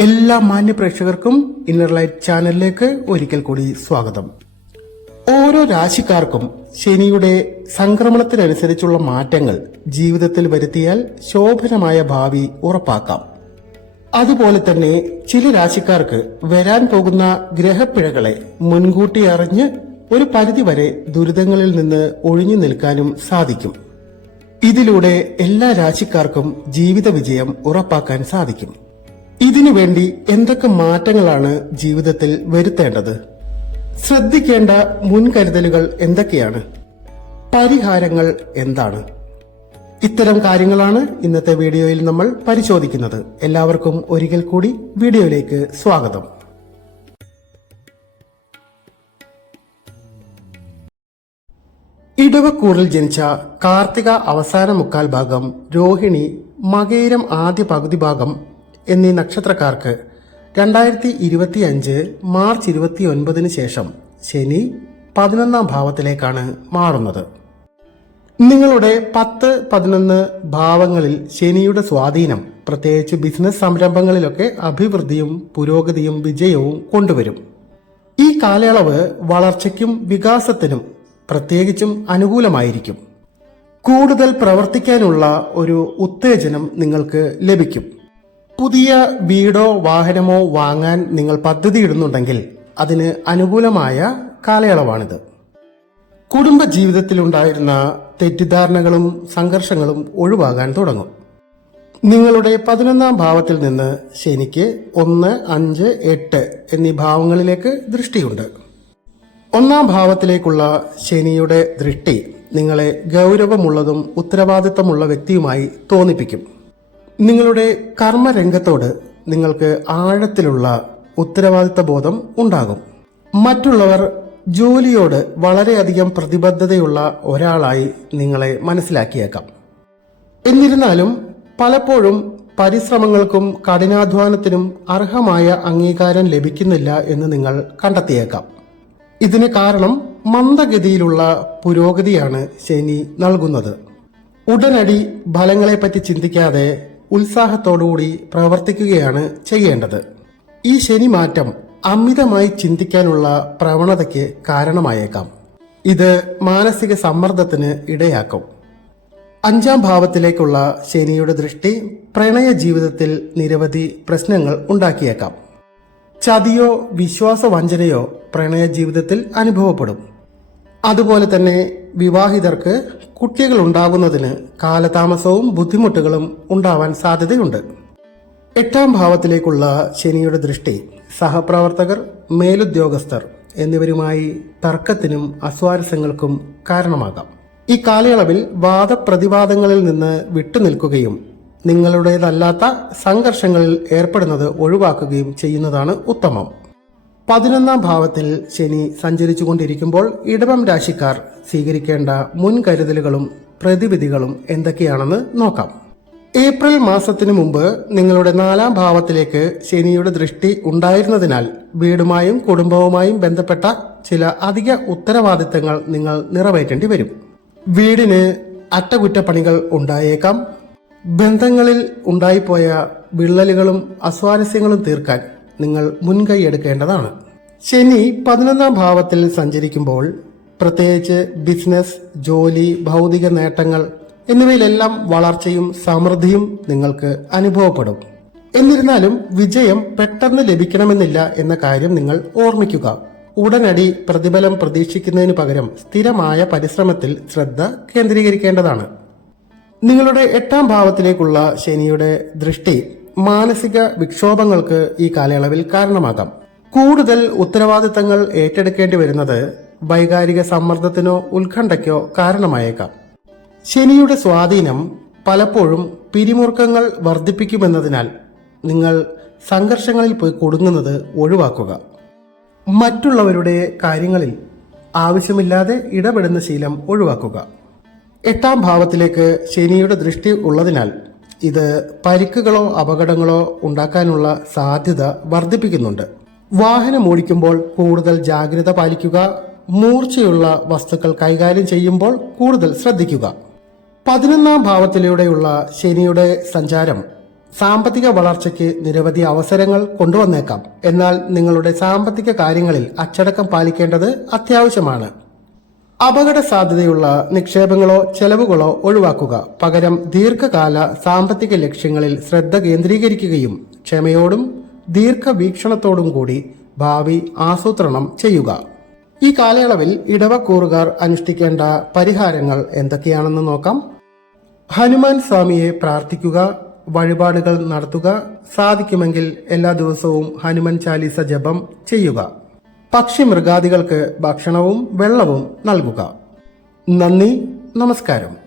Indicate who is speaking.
Speaker 1: എല്ലാ മാന്യ പ്രേക്ഷകർക്കും ഇന്നർ ലൈറ്റ് ചാനലിലേക്ക് ഒരിക്കൽ കൂടി സ്വാഗതം. ഓരോ രാശിക്കാർക്കും ശനിയുടെ സംക്രമണത്തിനനുസരിച്ചുള്ള മാറ്റങ്ങൾ ജീവിതത്തിൽ വരുത്തിയാൽ ശോഭനമായ ഭാവി ഉറപ്പാക്കാം. അതുപോലെ തന്നെ ചില രാശിക്കാർക്ക് വരാൻ പോകുന്ന ഗ്രഹപ്പിഴകളെ മുൻകൂട്ടി അറിഞ്ഞ് ഒരു പരിധിവരെ ദുരിതങ്ങളിൽ നിന്ന് ഒഴിഞ്ഞു നിൽക്കാനും സാധിക്കും. ഇതിലൂടെ എല്ലാ രാശിക്കാർക്കും ജീവിത വിജയം ഉറപ്പാക്കാൻ സാധിക്കും. ഇതിനുവേണ്ടി എന്തൊക്കെ മാറ്റങ്ങളാണ് ജീവിതത്തിൽ വരുത്തേണ്ടത്? ശ്രദ്ധിക്കേണ്ട മുൻകരുതലുകൾ എന്തൊക്കെയാണ്? പരിഹാരങ്ങൾ എന്താണ്? ഇത്തരം കാര്യങ്ങളാണ് ഇന്നത്തെ വീഡിയോയിൽ നമ്മൾ പരിശോധിക്കുന്നത്. എല്ലാവർക്കും ഒരിക്കൽ കൂടി വീഡിയോയിലേക്ക് സ്വാഗതം. ഇടവക്കൂറിൽ ജനിച്ച കാർത്തിക അവസാന മുക്കാൽ ഭാഗം രോഹിണി മകേരം ആദ്യ പകുതി ഭാഗം എന്നീ നക്ഷത്രക്കാർക്ക് രണ്ടായിരത്തി ഇരുപത്തി അഞ്ച് മാർച്ച് ഇരുപത്തി ഒൻപതിന് ശേഷം ശനി പതിനൊന്നാം ഭാവത്തിലേക്കാണ് മാറുന്നത്. നിങ്ങളുടെ പത്ത് പതിനൊന്ന് ഭാവങ്ങളിൽ ശനിയുടെ സ്വാധീനം പ്രത്യേകിച്ച് ബിസിനസ് സംരംഭങ്ങളിലൊക്കെ അഭിവൃദ്ധിയും പുരോഗതിയും വിജയവും കൊണ്ടുവരും. ഈ കാലയളവ് വളർച്ചയ്ക്കും വികാസത്തിനും പ്രത്യേകിച്ചും അനുകൂലമായിരിക്കും. കൂടുതൽ പ്രവർത്തിക്കാനുള്ള ഒരു ഉത്തേജനം നിങ്ങൾക്ക് ലഭിക്കും. പുതിയ വീടോ വാഹനമോ വാങ്ങാൻ നിങ്ങൾ പദ്ധതി പദ്ധതിയിടുന്നുണ്ടെങ്കിൽ അതിന് അനുകൂലമായ കാലയളവാണിത്. കുടുംബ ജീവിതത്തിലുണ്ടായിരുന്ന തെറ്റിദ്ധാരണകളും സംഘർഷങ്ങളും ഒഴിവാകാൻ തുടങ്ങും. നിങ്ങളുടെ പതിനൊന്നാം ഭാവത്തിൽ നിന്ന് ശനിക്ക് ഒന്ന് അഞ്ച് എട്ട് എന്നീ ഭാവങ്ങളിലേക്ക് ദൃഷ്ടിയുണ്ട്. ഒന്നാം ഭാവത്തിലേക്കുള്ള ശനിയുടെ ദൃഷ്ടി നിങ്ങളെ ഗൗരവമുള്ളതും ഉത്തരവാദിത്തമുള്ള വ്യക്തിയുമായി തോന്നിപ്പിക്കും. നിങ്ങളുടെ കർമ്മരംഗത്തോട് നിങ്ങൾക്ക് ആഴത്തിലുള്ള ഉത്തരവാദിത്ത ബോധം ഉണ്ടാകും. മറ്റുള്ളവർ ജോലിയോട് വളരെയധികം പ്രതിബദ്ധതയുള്ള ഒരാളായി നിങ്ങളെ മനസ്സിലാക്കിയേക്കാം. എന്നിരുന്നാലും പലപ്പോഴും പരിശ്രമങ്ങൾക്കും കഠിനാധ്വാനത്തിനും അർഹമായ അംഗീകാരം ലഭിക്കുന്നില്ല എന്ന് നിങ്ങൾ കണ്ടെത്തിയേക്കാം. ഇതിന് കാരണം മന്ദഗതിയിലുള്ള പുരോഗതിയാണ് ശനി നൽകുന്നത്. ഉടനടി ഫലങ്ങളെപ്പറ്റി ചിന്തിക്കാതെ ഉത്സാഹത്തോടുകൂടി പ്രവർത്തിക്കുകയാണ് ചെയ്യേണ്ടത്. ഈ ശനി മാറ്റം അമിതമായി ചിന്തിക്കാനുള്ള പ്രവണതയ്ക്ക് കാരണമായേക്കാം. ഇത് മാനസിക സമ്മർദ്ദത്തിന് ഇടയാക്കും. അഞ്ചാം ഭാവത്തിലേക്കുള്ള ശനിയുടെ ദൃഷ്ടി പ്രണയ ജീവിതത്തിൽ നിരവധി പ്രശ്നങ്ങൾ ഉണ്ടാക്കിയേക്കാം. ചതിയോ വിശ്വാസവഞ്ചനയോ പ്രണയ ജീവിതത്തിൽ അനുഭവപ്പെടും. അതുപോലെ തന്നെ വിവാഹിതർക്ക് കുട്ടികൾ ഉണ്ടാകുന്നതിന് കാലതാമസവും ബുദ്ധിമുട്ടുകളും ഉണ്ടാവാൻ സാധ്യതയുണ്ട്. എട്ടാം ഭാവത്തിലേക്കുള്ള ശനിയുടെ ദൃഷ്ടി സഹപ്രവർത്തകർ മേലുദ്യോഗസ്ഥർ എന്നിവരുമായി തർക്കത്തിനും അസ്വാരസ്യങ്ങൾക്കും കാരണമാകാം. ഈ കാലയളവിൽ വാദപ്രതിവാദങ്ങളിൽ നിന്ന് വിട്ടുനിൽക്കുകയും നിങ്ങളുടേതല്ലാത്ത സംഘർഷങ്ങളിൽ ഏർപ്പെടുന്നത് ഒഴിവാക്കുകയും ചെയ്യുന്നതാണ് ഉത്തമം. പതിനൊന്നാം ഭാവത്തിൽ ശനി സഞ്ചരിച്ചു കൊണ്ടിരിക്കുമ്പോൾ ഇടവം രാശിക്കാർ സ്വീകരിക്കേണ്ട മുൻകരുതലുകളും പ്രതിവിധികളും എന്തൊക്കെയാണെന്ന് നോക്കാം. ഏപ്രിൽ മാസത്തിനു മുമ്പ് നിങ്ങളുടെ നാലാം ഭാവത്തിലേക്ക് ശനിയുടെ ദൃഷ്ടി ഉണ്ടായിരുന്നതിനാൽ വീടുമായും കുടുംബവുമായും ബന്ധപ്പെട്ട ചില അധിക ഉത്തരവാദിത്തങ്ങൾ നിങ്ങൾ നിറവേറ്റേണ്ടി വരും. വീടിന് അറ്റകുറ്റപ്പണികൾ ഉണ്ടായേക്കാം. ബന്ധങ്ങളിൽ ഉണ്ടായിപ്പോയ വിള്ളലുകളും അസ്വാരസ്യങ്ങളും തീർക്കാൻ നിങ്ങൾ മുൻകൈ എടുക്കേണ്ടതാണ്. ശനി പതിനൊന്നാം ഭാവത്തിൽ സഞ്ചരിക്കുമ്പോൾ പ്രത്യേകിച്ച് ബിസിനസ് ജോലി ഭൗതിക നേട്ടങ്ങൾ എന്നിവയിലെല്ലാം വളർച്ചയും സമൃദ്ധിയും നിങ്ങൾക്ക് അനുഭവപ്പെടും. എന്നിരുന്നാലും വിജയം പെട്ടെന്ന് ലഭിക്കണമെന്നില്ല എന്ന കാര്യം നിങ്ങൾ ഓർമ്മിക്കുക. ഉടനടി പ്രതിഫലം പ്രതീക്ഷിക്കുന്നതിനു പകരം സ്ഥിരമായ പരിശ്രമത്തിൽ ശ്രദ്ധ കേന്ദ്രീകരിക്കേണ്ടതാണ്. നിങ്ങളുടെ എട്ടാം ഭാവത്തിലേക്കുള്ള ശനിയുടെ ദൃഷ്ടി മാനസിക വിക്ഷോഭങ്ങൾക്ക് ഈ കാലയളവിൽ കാരണമാകാം. കൂടുതൽ ഉത്തരവാദിത്തങ്ങൾ ഏറ്റെടുക്കേണ്ടി വരുന്നത് വൈകാരിക സമ്മർദ്ദത്തിനോ ഉത്കണ്ഠയ്ക്കോ കാരണമായേക്കാം. ശനിയുടെ സ്വാധീനം പലപ്പോഴും പിരിമുറുക്കങ്ങൾ വർദ്ധിപ്പിക്കുമെന്നതിനാൽ നിങ്ങൾ സംഘർഷങ്ങളിൽ പോയി കൊടുങ്ങുന്നത് ഒഴിവാക്കുക. മറ്റുള്ളവരുടെ കാര്യങ്ങളിൽ ആവശ്യമില്ലാതെ ഇടപെടുന്ന ശീലം ഒഴിവാക്കുക. എട്ടാം ഭാവത്തിലേക്ക് ശനിയുടെ ദൃഷ്ടി ഉള്ളതിനാൽ ഇത് പരിക്കുകളോ അപകടങ്ങളോ ഉണ്ടാക്കാനുള്ള സാധ്യത വർദ്ധിപ്പിക്കുന്നുണ്ട്. വാഹനം ഓടിക്കുമ്പോൾ കൂടുതൽ ജാഗ്രത പാലിക്കുക മൂർച്ചയുള്ള വസ്തുക്കൾ കൈകാര്യം ചെയ്യുമ്പോൾ കൂടുതൽ ശ്രദ്ധിക്കുക. പതിനൊന്നാം ഭാവത്തിലൂടെയുള്ള ശനിയുടെ സഞ്ചാരം സാമ്പത്തിക വളർച്ചയ്ക്ക് നിരവധി അവസരങ്ങൾ കൊണ്ടുവന്നേക്കാം. എന്നാൽ നിങ്ങളുടെ സാമ്പത്തിക കാര്യങ്ങളിൽ അച്ചടക്കം പാലിക്കേണ്ടത് അത്യാവശ്യമാണ്. അപകട സാധ്യതയുള്ള നിക്ഷേപങ്ങളോ ചെലവുകളോ ഒഴിവാക്കുക. പകരം ദീർഘകാല സാമ്പത്തിക ലക്ഷ്യങ്ങളിൽ ശ്രദ്ധ കേന്ദ്രീകരിക്കുകയും ക്ഷമയോടും ദീർഘവീക്ഷണത്തോടും കൂടി ഭാവി ആസൂത്രണം ചെയ്യുക. ഈ കാലയളവിൽ ഇടവക്കൂറുകാർ അനുഷ്ഠിക്കേണ്ട പരിഹാരങ്ങൾ എന്തൊക്കെയാണെന്ന് നോക്കാം. ഹനുമാൻ സ്വാമിയെ പ്രാർത്ഥിക്കുക വഴിപാടുകൾ നടത്തുക സാധിക്കുമെങ്കിൽ എല്ലാ ദിവസവും ഹനുമാൻ ചാലീസ ജപം ചെയ്യുക. പക്ഷി മൃഗാദികൾക്ക് ഭക്ഷണവും വെള്ളവും നൽകുക. നന്ദി നമസ്കാരം.